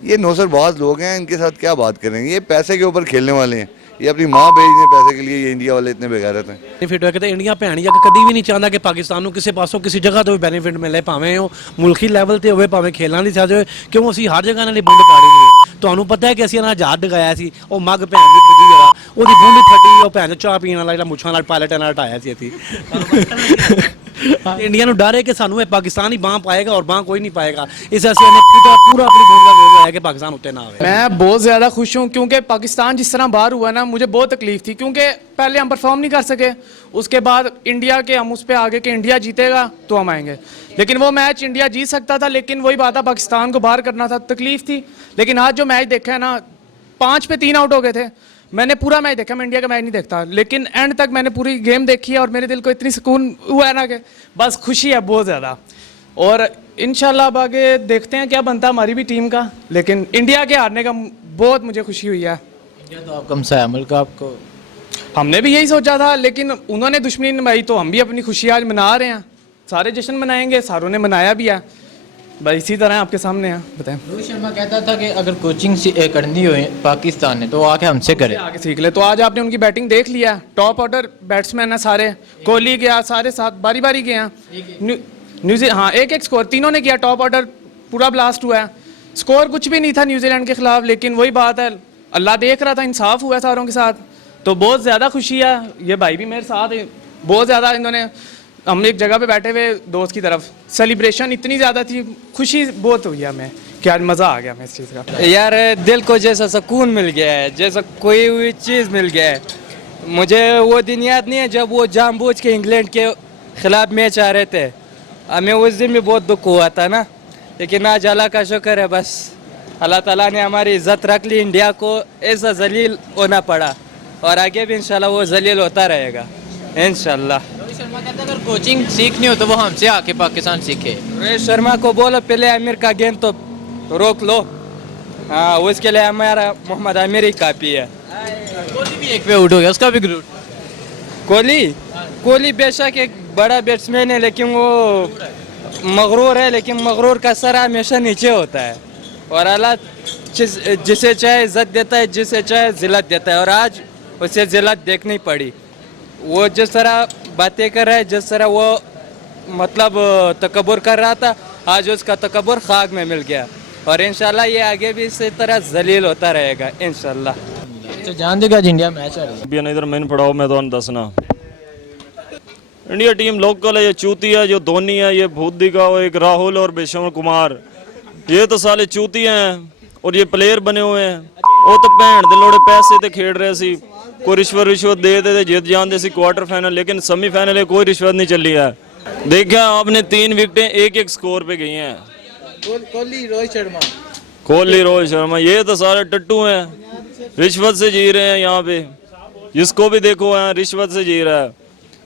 ये नौसर बहुत लोग हैं, इनके साथ क्या बात करेंगे, ये पैसे के ऊपर खेलने वाले हैं। ये अपनी माँ भेजने पैसे के लिए, ये इंडिया वाले इतने बेगैरत हैं। ਬੈਨੀਫਿਟ ਹੋਇਆ ਕਿਤੇ ਇੰਡੀਆ ਭੈਣ ਜਾਂ ਕਦੀ ਵੀ ਨਹੀਂ ਚਾਹੁੰਦਾ ਕਿ ਪਾਕਿਸਤਾਨ ਨੂੰ ਕਿਸੇ ਪਾਸੋਂ ਕਿਸੇ ਜਗ੍ਹਾ ਤੋਂ ਵੀ ਬੈਨੀਫਿਟ ਮਿਲੇ, ਭਾਵੇਂ ਉਹ ਮੁਲਕੀ ਲੈਵਲ ਤੇ ਹੋਵੇ, ਭਾਵੇਂ ਖੇਲਾਂ ਦੀ ਸਾਜ ਹੋਵੇ, ਕਿਉਂ ਅਸੀਂ ਹਰ ਜਗ੍ਹਾ ਨਾਲ ਬੁੰਡ ਪਾੜੀ ਦੀ ਹੈ। ਤੁਹਾਨੂੰ ਪਤਾ ਹੈ ਕਿ ਅਸੀਂ ਇਹਨਾਂ ਜਹਾਜ਼ ਡਗਾਇਆ ਸੀ, ਉਹ ਮੱਗ ਭੈਣ ਦੀ ਦੂਜੀ ਜਗ੍ਹਾ ਉਹਦੀ ਬੁੰਡ ਫਟੀ, ਉਹ ਭੈਣ ਚਾਹ ਪੀਣ ਵਾਲਾ ਜਿਹੜਾ ਮੁੱਛਾਂ ਨਾਲ ਪਾਇਲਟ ਨਾਲ ਹਟਾਇਆ ਸੀ ਅਸੀਂ। ਇੰਡੀਆ ਨੂੰ ਡਰ ਹੈ ਕਿ ਸਾਨੂੰ ਇਹ ਪਾਕਿਸਤਾਨ ਹੀ ਬਾਂਹ ਪਾਏਗਾ ਔਰ ਬਾਂਹ ਕੋਈ नहीं पाएगा, इस असली ने पूरा अपनी बूंद का गोल है कि पाकिस्तान उतने ना आए। मैं बहुत ज़्यादा खुश हूँ क्योंकि पाकिस्तान जिस तरह बाहर हुआ ना, मुझे बहुत तकलीफ थी क्योंकि पहले हम परफॉर्म नहीं कर सके। उसके बाद इंडिया के हम उस पर आगे कि इंडिया जीतेगा तो हम आएंगे, लेकिन वो मैच इंडिया जीत सकता था, लेकिन वही बात है पाकिस्तान को बाहर करना था, तकलीफ थी। लेकिन आज जो मैच देखा है ना, 5 पे 3 आउट हो गए थे। मैंने पूरा मैच देखा, मैं इंडिया का मैच नहीं देखता, लेकिन एंड तक मैंने पूरी गेम देखी है और मेरे दिल को इतनी सुकून हुआ है ना कि बस खुशी है बहुत ज़्यादा। और इंशाल्लाह अब आगे देखते हैं क्या बनता है हमारी भी टीम का, लेकिन इंडिया के हारने का बहुत मुझे खुशी हुई है। इंडिया तो आपका हमसाया मुल्क आपको, हमने भी यही सोचा था, लेकिन उन्होंने दुश्मनी निभाई तो हम भी अपनी खुशी आज मना रहे हैं। सारे जश्न मनाएंगे, सारों ने मनाया भी है, बस इसी तरह आपके सामने है। बताएं। रोहित शर्मा कहता था कि अगर कोचिंग करनी हो पाकिस्तान ने तो आके हमसे करे, आगे सीख ले। तो आज आपने उनकी बैटिंग देख लिया, टॉप ऑर्डर बैट्समैन है सारे, कोहली गया, सारे साथ बारी बारी गए हैं। न्यूजीलैंड हाँ 1-1 स्कोर तीनों ने किया, टॉप ऑर्डर पूरा ब्लास्ट हुआ है। स्कोर कुछ भी नहीं था न्यूजीलैंड के खिलाफ, लेकिन वही बात है अल्लाह देख रहा था, इंसाफ हुआ सारों के साथ, तो बहुत ज़्यादा खुशी है। ये भाई भी मेरे साथ है, बहुत ज़्यादा इन्होंने, हम एक जगह पे बैठे हुए दोस्त की तरफ, सेलिब्रेशन इतनी ज़्यादा थी, खुशी बहुत हुई हमें कि आज मज़ा आ गया हमें इस चीज़ का। यार दिल को जैसा सुकून मिल गया है, जैसा कोई हुई चीज़ मिल गया है। मुझे वो दिन याद नहीं है जब वो जानबूझ के इंग्लैंड के ख़िलाफ़ मैच आ रहे थे, हमें उस दिन भी बहुत दुख हुआ था ना, लेकिन आज अल्लाह का शुक्र है, बस अल्लाह ताला ने हमारी इज़्ज़त रख ली, इंडिया को ऐसा जलील होना पड़ा और आगे भी इंशाल्लाह वो जलील होता रहेगा इंशाल्लाह। रोहित शर्मा कहता है अगर कोचिंग सीखनी हो तो वो हमसे आके पाकिस्तान सीखे। रोहित शर्मा को बोलो पहले आमिर का गेंद तो रोक लो, हाँ उसके लिए हमारा मोहम्मद आमिर ही काफ़ी है। कोहली भी एक पे आउट हो गया, उसका भी ग्रुप। कोहली बेशक एक बड़ा बैट्समैन है, लेकिन वो मगरूर है, लेकिन मगरूर का सर हमेशा नीचे होता है और अल्लाह जिसे चाहे इज्जत देता है, जिसे चाहे जिल्लत देता है, और आज उसे जिल्लत देखनी पड़ी। वो जिस तरह बातें कर रहा है, जिस तरह वो मतलब तकब्बुर कर रहा था, आज उसका तकब्बुर खाक में मिल गया और इंशाल्लाह ये आगे भी इसी तरह जलील होता रहेगा इंशाल्लाह। तो जान देगा आज इंडिया मैच आ रही है। भी इधर मैंने पढ़ाओ, मैं तो दसना इंडिया टीम लोकल है, ये चूती है, जो धोनी है, ये भूत का वो एक राहुल और बेशमर कुमार, ये तो साले चूती हैं और ये प्लेयर बने हुए हैं। वो तो भैन दे लोड़े पैसे ते खेड रहे सी, कोई रिश्वत दे दे जित जाते सी क्वार्टर फाइनल, लेकिन सेमीफाइनल कोई रिश्वत नहीं चली है। देखा आपने 3 विकेटें 1-1 स्कोर पे गई हैं। कोहली रोहित शर्मा ये तो सारे टट्टू हैं, रिश्वत से जी रहे हैं यहाँ पे, जिसको भी देखो हैं रिश्वत से जी रहा है।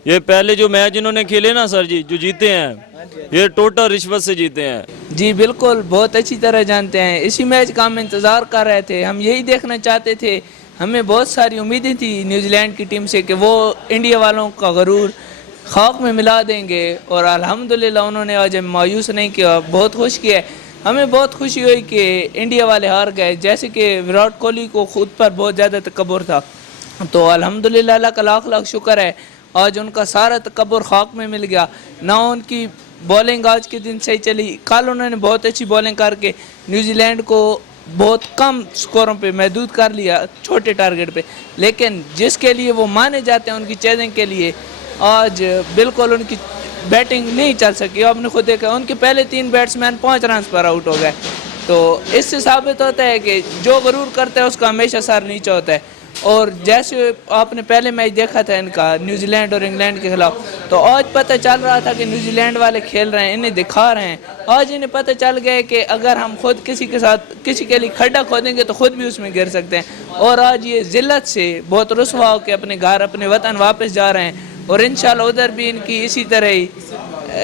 ये पहले जो मैच इन्होंने खेले ना सर जी, जो जीते हैं ये टोटल रिश्वत से जीते हैं। जी बिल्कुल, बहुत अच्छी तरह जानते हैं। इसी मैच का हम इंतज़ार कर रहे थे, हम यही देखना चाहते थे। हमें बहुत सारी उम्मीदें थी न्यूजीलैंड की टीम से कि वो इंडिया वालों का गरूर खाक में मिला देंगे और अल्हम्दुलिल्लाह उन्होंने आज हमें मायूस नहीं किया, बहुत खुश किया। हमें बहुत खुशी हुई कि इंडिया वाले हार गए, जैसे कि विराट कोहली को खुद पर बहुत ज़्यादा तकब्बुर था, तो अल्हम्दुलिल्लाह अल्लाह का लाख लाख शुक्र है आज उनका सारा तकब्बुर खाक में मिल गया। ना उनकी बॉलिंग आज के दिन सही चली, कल उन्होंने बहुत अच्छी बॉलिंग करके न्यूजीलैंड को बहुत कम स्कोरों पे महदूद कर लिया, छोटे टारगेट पे, लेकिन जिसके लिए वो माने जाते हैं उनकी चेजिंग के लिए, आज बिल्कुल उनकी बैटिंग नहीं चल सकी। आपने खुद देखा उनके पहले 3 बैट्समैन 5 रन पर आउट हो गए, तो इससे साबित होता है कि जो गरूर करता है उसका हमेशा सर नीचा होता है। और जैसे आपने पहले मैच देखा था इनका न्यूजीलैंड और इंग्लैंड के खिलाफ, तो आज पता चल रहा था कि न्यूजीलैंड वाले खेल रहे हैं, इन्हें दिखा रहे हैं। आज इन्हें पता चल गया कि अगर हम खुद किसी के साथ किसी के लिए खड्डा खोदेंगे तो खुद भी उसमें गिर सकते हैं। और आज ये जिल्लत से बहुत रुसवा होकर अपने घर अपने वतन वापस जा रहे हैं और इंशाल्लाह उधर भी इनकी इसी तरह ही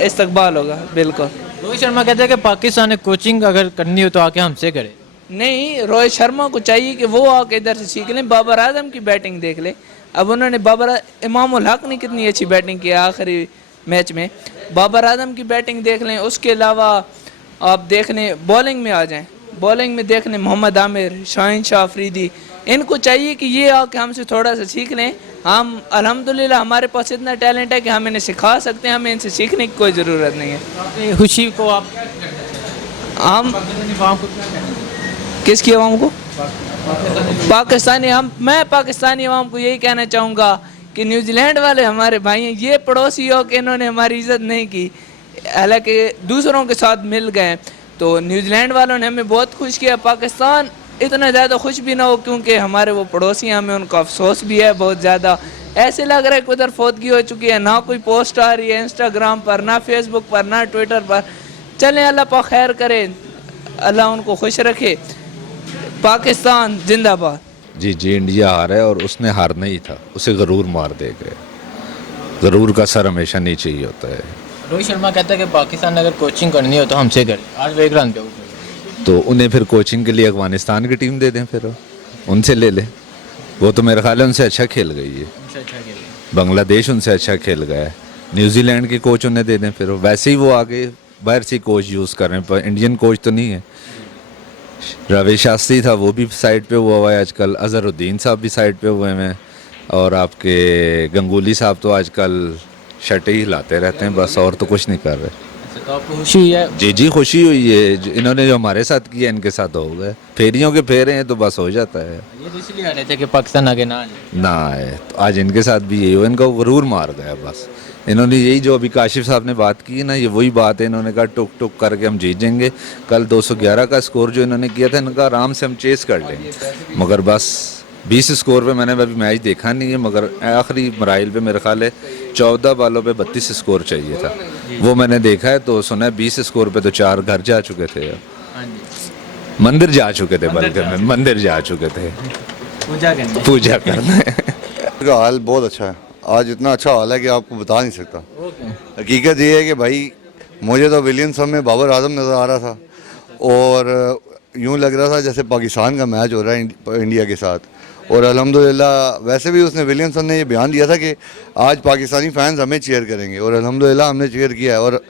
इस्तकबाल होगा। बिल्कुल। रोहित शर्मा कहते हैं कि पाकिस्तान ने कोचिंग अगर करनी हो तो आके हमसे करे। नहीं, रोहित शर्मा को चाहिए कि वो आके इधर से सीख लें, बाबर आजम की बैटिंग देख ले। अब उन्होंने इमामुल हक ने कितनी अच्छी बैटिंग की आखिरी मैच में, बाबर आजम की बैटिंग देख लें। उसके अलावा आप देख लें बॉलिंग में आ जाएं, बॉलिंग में देखने मोहम्मद आमिर, शाहीन शाह अफरीदी, इनको चाहिए कि ये आके हमसे थोड़ा सा सीख लें। हम अल्हम्दुलिल्लाह हमारे पास इतना टैलेंट है कि हम इन्हें सिखा सकते हैं, हमें इनसे सीखने की कोई ज़रूरत नहीं है। अपनी खुशी को आप हम आवाम को क्या कहना चाहेंगे? किसकी आवाम को? पाकिस्तानी मैं पाकिस्तानी आवाम को यही कहना चाहूँगा कि न्यूजीलैंड वाले हमारे भाई हैं, ये पड़ोसी हो कि इन्होंने हमारी इज़्ज़त नहीं की, हालांकि दूसरों के साथ मिल गए। तो न्यूजीलैंड वालों ने हमें बहुत खुश किया, पाकिस्तान इतना ज़्यादा खुश भी ना हो क्योंकि हमारे वो पड़ोसी हैं, हमें उनका अफसोस भी है बहुत ज़्यादा। ऐसे लग रहा है कि उधर फौतगी हो चुकी है, ना कोई पोस्ट आ रही है इंस्टाग्राम पर, ना फेसबुक पर, ना ट्विटर पर। चलें, अल्लाह पाक खैर करे, अल्लाह उनको खुश रखे। पाकिस्तान जिंदाबाद। जी जी, इंडिया हारा है और उसने हारना ही था, उसे गरूर मार दे गए। गरूर का सर हमेशा नीचे ही होता है। रोहित शर्मा कहता है कि पाकिस्तान ने अगर कोचिंग करनी हो तो हमसे करे, आज वो 1 रन पे आउट हो गए। तो उन्हें फिर कोचिंग के लिए अफगानिस्तान की टीम दे दें, फिर उनसे ले लें। वो तो मेरे ख्याल है उनसे अच्छा खेल गई है। उनसे अच्छा खेले। बांग्लादेश उनसे अच्छा खेल गया है। न्यूजीलैंड के कोच उन्हें दे दें, फिर वैसे ही वो आगे बाहर से कोच यूज़ कर रहे हैं, पर इंडियन कोच तो नहीं है। रवि शास्त्री था, वो भी साइड पे हुआ है आजकल। अजहरुद्दीन साहब भी साइड पे हुए हैं, और आपके गंगूली साहब तो आजकल शर्टें ही हिलाते रहते हैं बस, और तो कुछ नहीं कर रहे। अच्छा, तो आपको खुशी हुई है? जी जी, खुशी हुई है। इन्होंने जो हमारे साथ किया इनके साथ हो गए। फेरियों के फेरे हैं तो बस हो जाता है। ये तो इसलिए आ रहे थे कि पाकिस्तान आगे ना आ जाए। ना आए तो आज इनके साथ भी यही हुआ, इनको गरूर मार गया बस। इन्होंने यही जो अभी काशिफ साहब ने बात की ना, ये वही बात है। इन्होंने कहा टुक टुक करके हम जीत जाएंगे। कल 211 का स्कोर जो इन्होंने किया था, इनका आराम से हम चेस कर लेंगे, मगर बस 20 स्कोर पे मैंने अभी मैच देखा नहीं है, मगर आखिरी मराइल पे मेरे ख्याल है 14 बालों पे 32 स्कोर चाहिए था, वो मैंने देखा है। तो सुना है 20 स्कोर पे तो 4 घर जा चुके थे, मंदिर जा चुके थे, बल्कि मंदिर जा चुके थे पूजा करने। का हाल बहुत अच्छा है, आज इतना अच्छा हाल है कि आपको बता नहीं सकता। हकीकत ये है कि भाई मुझे तो विलियमसन में बाबर आजम नज़र आ रहा था, और यूँ लग रहा था जैसे पाकिस्तान का मैच हो रहा है इंडिया के साथ। और अल्हम्दुलिल्लाह वैसे भी उसने विलियमसन ने ये बयान दिया था कि आज पाकिस्तानी फैंस हमें चीयर करेंगे, और अल्हम्दुलिल्लाह हमने चीयर किया है। और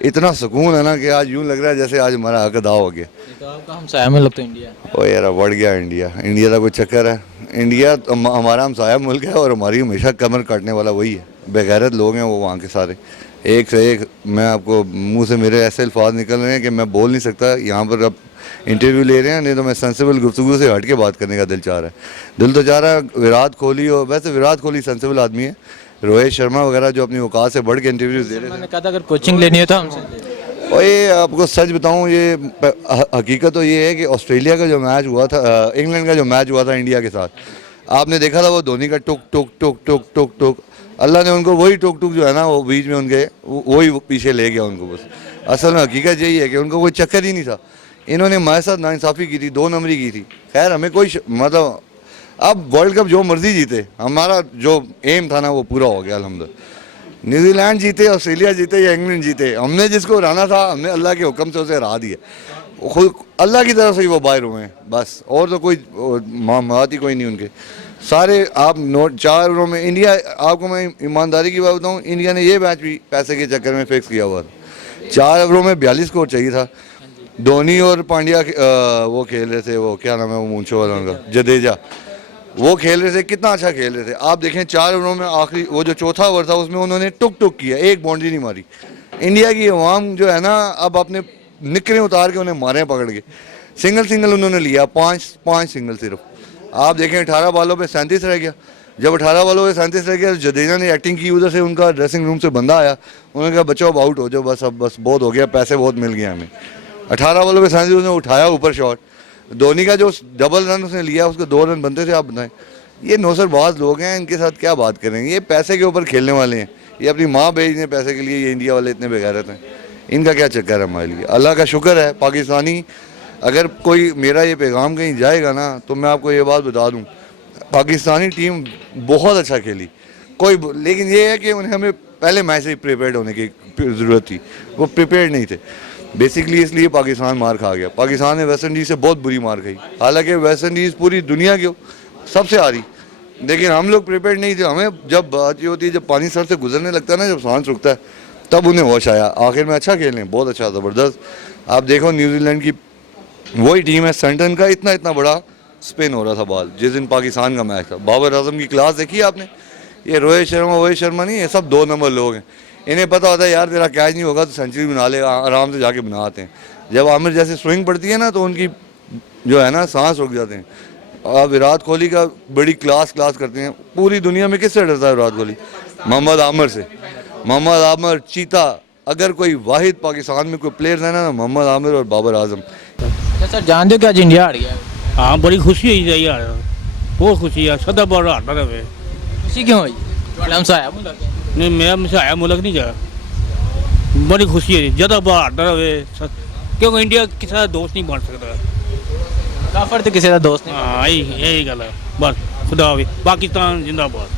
इतना सुकून है ना कि आज यूँ लग रहा है जैसे आज हमारा हक अदा हो गया। तो आपका हमसाया में लगता है इंडिया। ओ यार बढ़ गया इंडिया, इंडिया का कोई चक्कर है? इंडिया तो हमारा हमसाया मुल्क है, और हमारी हमेशा कमर काटने वाला वही है। बेगैरत लोग हैं वो वहाँ के सारे, एक से एक। मैं आपको मुंह से मेरे ऐसे अल्फाज निकल रहे हैं कि मैं बोल नहीं सकता। यहाँ पर अब इंटरव्यू ले रहे हैं, नहीं तो मैं सेंसिबल गुफ्तगू से हट के बात करने का दिल चाह रहा है। दिल तो चाह रहा है विराट कोहली हो, वैसे विराट कोहली सेंसिबल आदमी है, रोहित शर्मा वगैरह जो अपनी औकात से बढ़ के इंटरव्यू दे रहे हैं। मैंने कहा था अगर कोचिंग लेनी है तो हमसे ले। और ये आपको सच बताऊं, ये हकीकत तो ये है कि ऑस्ट्रेलिया का जो मैच हुआ था, इंग्लैंड का जो मैच हुआ था इंडिया के साथ, आपने देखा था वो धोनी का टुक टुक टुक टुक टुक टुक, अल्लाह ने उनको वही टुक टुक जो है ना वो बीच में उनके वही पीछे ले गया उनको। बस असल में हकीकत यही है कि उनको कोई चक्कर ही नहीं था। इन्होंने हमारे साथ नाइंसाफ़ी की थी, 2 नंबरी की थी। खैर हमें कोई मतलब अब वर्ल्ड कप जो मर्जी जीते, हमारा जो एम था ना वो पूरा हो गया अल्हम्दुलिल्लाह। न्यूजीलैंड जीते, ऑस्ट्रेलिया जीते या इंग्लैंड जीते, हमने जिसको हराना था हमने अल्लाह के हुक्म से उसे हरा दिया। खुद अल्लाह की तरफ से ही वो बाहर हुए हैं बस, और तो कोई मामलात ही कोई नहीं उनके सारे। आप नोट 4 ओवरों में इंडिया, आपको मैं ईमानदारी की बात बताऊँ, इंडिया ने ये मैच भी पैसे के चक्कर में फिक्स किया हुआ था। 4 ओवरों में 42 स्कोर चाहिए था। धोनी और पांड्या वो खेल रहे थे, वो क्या नाम है वो मूंछों वाला उनका, जडेजा, वो खेल रहे थे, कितना अच्छा खेल रहे थे। आप देखें 4 ओवरों में आखिरी वो जो चौथा ओवर था उसमें उन्होंने टुक टुक किया, एक बाउंड्री नहीं मारी। इंडिया की अवाम जो है ना, अब अपने निकरें उतार के उन्हें मारे पकड़ के, सिंगल सिंगल उन्होंने लिया, 5 सिंगल सिर्फ। आप देखें 18 बॉलों पे 37 रह गया। जब 18 बॉलों पे 37 रह गया, जडेजा ने एक्टिंग की, उधर से उनका ड्रेसिंग रूम से बंदा आया, उन्होंने कहा बच्चों अब आउट हो जाओ, बस अब बस बहुत हो गया, पैसे बहुत मिल गए हमें। 18 बॉलों पे 37 उसने उठाया ऊपर शॉट। धोनी का जो डबल रन उसने लिया, उसके 2 रन बनते थे। आप बताएं, ये नौसरबाज लोग हैं, इनके साथ क्या बात करेंगे? ये पैसे के ऊपर खेलने वाले हैं, ये अपनी माँ भेजने पैसे के लिए। ये इंडिया वाले इतने बेगैरत हैं, इनका क्या चक्कर है हमारे लिए? अल्लाह का शुक्र है पाकिस्तानी, अगर कोई मेरा ये पैगाम कहीं जाएगा ना तो मैं आपको ये बात बता दूं, पाकिस्तानी टीम बहुत अच्छा खेली कोई, लेकिन ये है कि उन्हें हमें पहले मैच से ही प्रिपेयर्ड होने की ज़रूरत थी, वो प्रिपेयर्ड नहीं थे बेसिकली, इसलिए पाकिस्तान मार खा गया। पाकिस्तान ने वेस्ट इंडीज़ से बहुत बुरी मार खाई, हालांकि वेस्ट इंडीज़ पूरी दुनिया की सबसे आ रही, लेकिन हम लोग प्रिपेयर्ड नहीं थे। हमें जब बात ये होती है, जब पानी सर से गुजरने लगता है ना, जब सांस रुकता है, तब उन्हें होश आया। आखिर में अच्छा खेलें, बहुत अच्छा, ज़बरदस्त। आप देखो न्यूजीलैंड की वही टीम है सेंटन का, इतना इतना बड़ा स्पिन हो रहा था बॉल जिस दिन पाकिस्तान का मैच था। बाबर आजम की क्लास देखी आपने? ये रोहित शर्मा नहीं, ये सब 2 नंबर लोग हैं। इन्हें पता होता है यार तेरा कैच नहीं होगा तो सेंचुरी बना ले, आराम से जाके बना आते हैं। जब आमिर जैसे स्विंग पड़ती है ना तो उनकी जो है ना सांस रुक जाते हैं। अब विराट कोहली का बड़ी क्लास करते हैं। पूरी दुनिया में किससे डरता है विराट कोहली? मोहम्मद आमिर से। मोहम्मद आमिर चीता, अगर कोई वाहिद पाकिस्तान में कोई प्लेयर है ना, मोहम्मद आमिर और बाबर आजम। अच्छा सर, जानते हो कि आज इंडिया हार गया है? हाँ बड़ी खुशी हुई है यार, बहुत खुशी है। सदा बड़ा हारता रहे। खुशी क्यों हुई? हमसे आया मुल्क नहीं मेरा मुझसे आया मुल्क नहीं गया, बड़ी खुशी है। ज़्यादा बार हारता रहे क्योंकि इंडिया किसी का दोस्त नहीं बन सकता। काफर तो किसी का दोस्त नहीं। हाँ यही गल है बस। खुदा हाफिज़, पाकिस्तान जिंदाबाद।